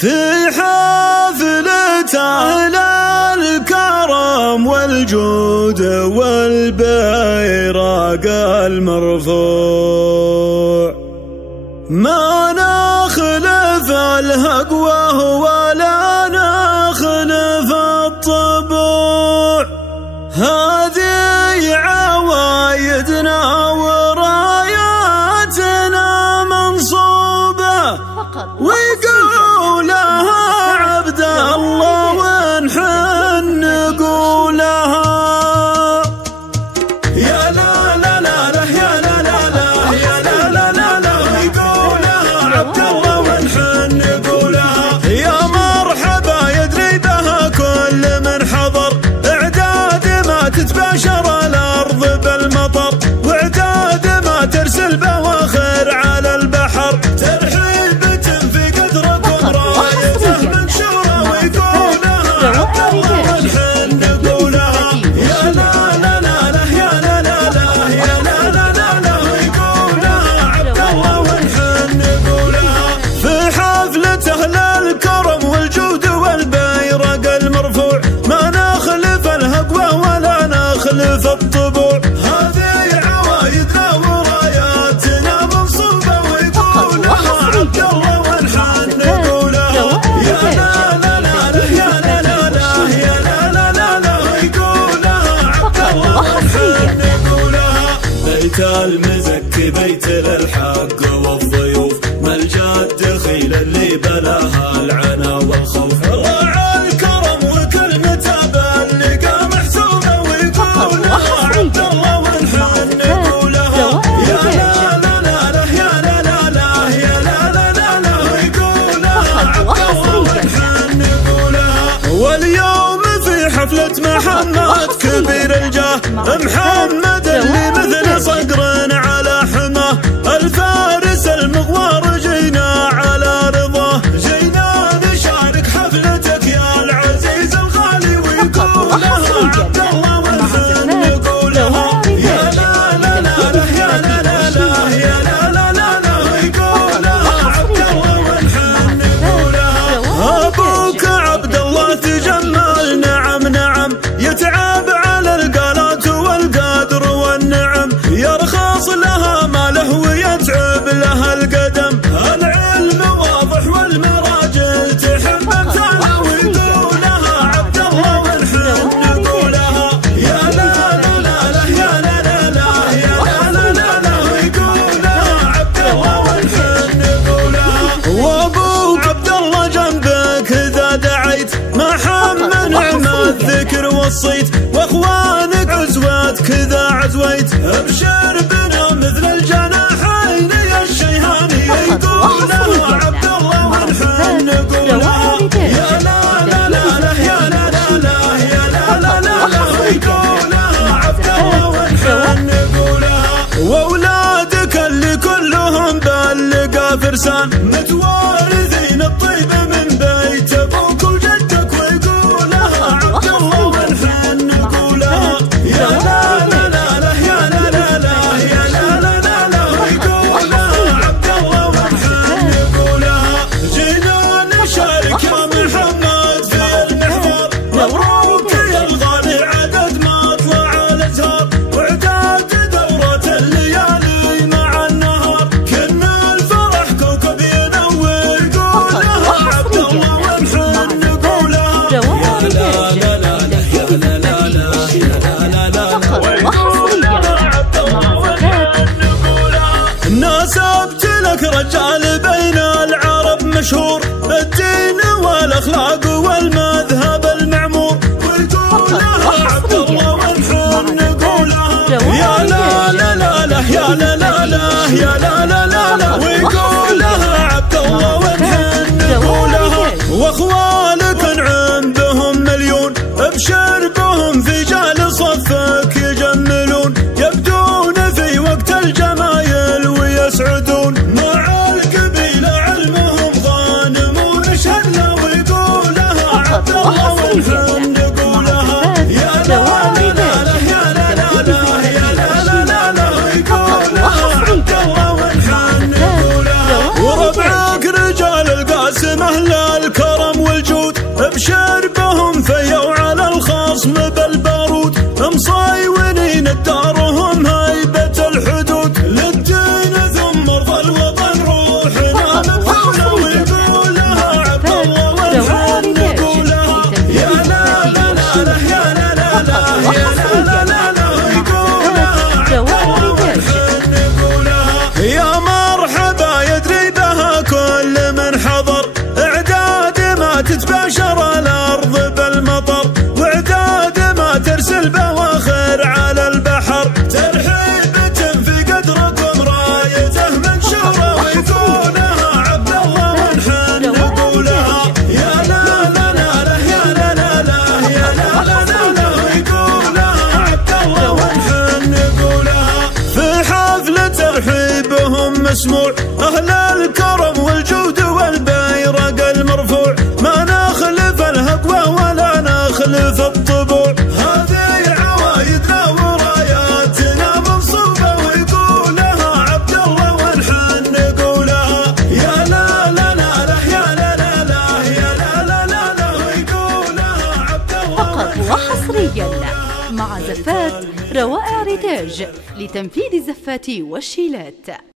في حفلة أهل الكرم والجود والبيراق المرفوع، ما نخلف الهقوة ولا نخلف الطبوع، هذه عوايدنا وراياتنا منصوبة، ويقولها عبد الله ونحن نقولها. يا لا لا لا لا يا لا لا لا يا لا لا لا لا، ويقولها عبد الله ونحن نقولها. يا مرحبا يدري بها كل من حضر، اعداد ما تتباشر الارض بالمطر، واعداد ما ترسل بواخر على البحر، ترحيبة في قدركم رايته منشورة، ويقولها عبد الله ونحن نقولها. يا لا لا لا لا يا لا لا لا يا لا لا لا لا، ويقولها عبد الله ونحن نقولها. في حفلة أهل الكرم والجود والبيرق المرفوع، ما نخلف الهقوة ولا نخلف الطبوع، هذه عوايدنا وراياتنا منصوبة، ويقولها عبد الله ونحن نقولها. يا لا لا لا لا يا لا لا لا يا لا لا لا لا، ويقولها عبد الله ونحن نقولها. بيت المزكي بيت للحق والضيوف، ملجأ الدخيل اللي بلاها العنا والخوف، راعى الكرم وكلمته باللقا محسوبة، ويقولها عبد الله ونحن نقولها. يا لا لا لا لا يا لا لا لا يا لا لا لا لا، ويقولها عبد الله ونحن نقولها. واليوم في حفلة محمد كبير الجاه، محمد اللي مثل صقر على حماه، الفارس المغوار جينا على رضاه، جينا نشارك حفلتك يا العزيز الغالي، ويقولها عبد الله ونحن نقولها. يا لا لا لا لا يا لا لا لا يا لا لا لا لا، ويقولها عبد الله ونحن نقولها. أبوك عبد الله تجمل نعم نعم، يتعب على القالات والقدر والنعم، يرخص لها ماله ويتعب لها القدم، العلم واضح والمراجل تحب امثاله، ويقولها عبد الله ونحن نقولها. يا لا لا لا لا يا لا لا لا يا لا لا لا لا، ويقولها عبد الله ونحن نقولها. وابوك عبد الله جنبك اذا دعيت، محمد نعم الذكر والصيت، واخوانك عزوات كذا عزويت، ابشر بنا مثل الجناحين يا الشيهاني، يقولها عبد الله ونحن نقولها. يا لا لا لا لا يا لا لا لا يا لا لا لا لا، ويقولها عبد الله ونحن نقولها. واولادك اللي كلهم باللقا فرسان، متوارثين الطيب من بيت ابوك وجدك، ويقولها عبد الله ونحن نقولها. يا لا لا لا لا يا لا لا لا يا لا لا لا لا، ويقولها عبد الله ونحن نقولها. جينا نشارك يا محمد في المحور، مبروك يا الغالي عدد ما طلع الازهار، واعداد دورة الليالي مع النهار، كنا الفرح كوكب ينور، يقولها عبد الله ونحن نقولها. يا لا لا لا يا لا لا لا يا لا لا لا، ويقولها عبد الله ونحن نقولها. ناسبت لك رجال بين العرب مشهور، بالدين والاخلاق والمذهب المعمور، ويقولها عبد الله ونحن نقولها. يا لا لا لا لا يا لا لا لا يا لا لا لا لا، ويقولها عبد الله ونحن نقولها. واخوانك انعم بهم مليون، ابشر بهم في جال صفك يجملون، يبدون في وقت الجمايل ويسعدون، مع القبيلة علمهم غانمون شهدنا، ويقولها عبد الله ونحن نقولها. يا لا لا لا لا يا لا لا لا يا لا لا لا لا، ويقولها عبد الله ونحن نقولها. شربهم فيوا على الخصم بالبارود، مصايونين دارهم هيبة الحدود، للدين ثم ارض الوطن روحنا مبذولة، ويقولها عبد الله والحن نقولها يا لا لا لا لا يا لا لا لا يا لا لا لا لا، ويقولها عبد الله والحن نقولها يا مرحبا يدري بها كل من حضر، اعداد ما تتباشر الارض بالمطر، واعداد ما ترسل بواخر على البحر، ترحيبة في قدركم رايته منشورة، ويقولها عبد الله والحن نقولها يا لا لا لا لا يا لا لا لا يا لا لا لا لا، ويقولها عبد الله والحن نقولها في حفل ترحيبهم مسموع، اهل الكرم والجود والبيرق المرفوع، ما نخلف الهقوة ولا نخلف الطبوع، هذه عوايدنا وراياتنا منصوبة، ويقولها عبد الله والحن نقولها يا لا لا لا لا يا لا لا لا يا لا لا لا لا، ويقولها عبد الله فقط وحصريا مع زفات روائع ريتاج لتنفيذ الزفات والشيلات.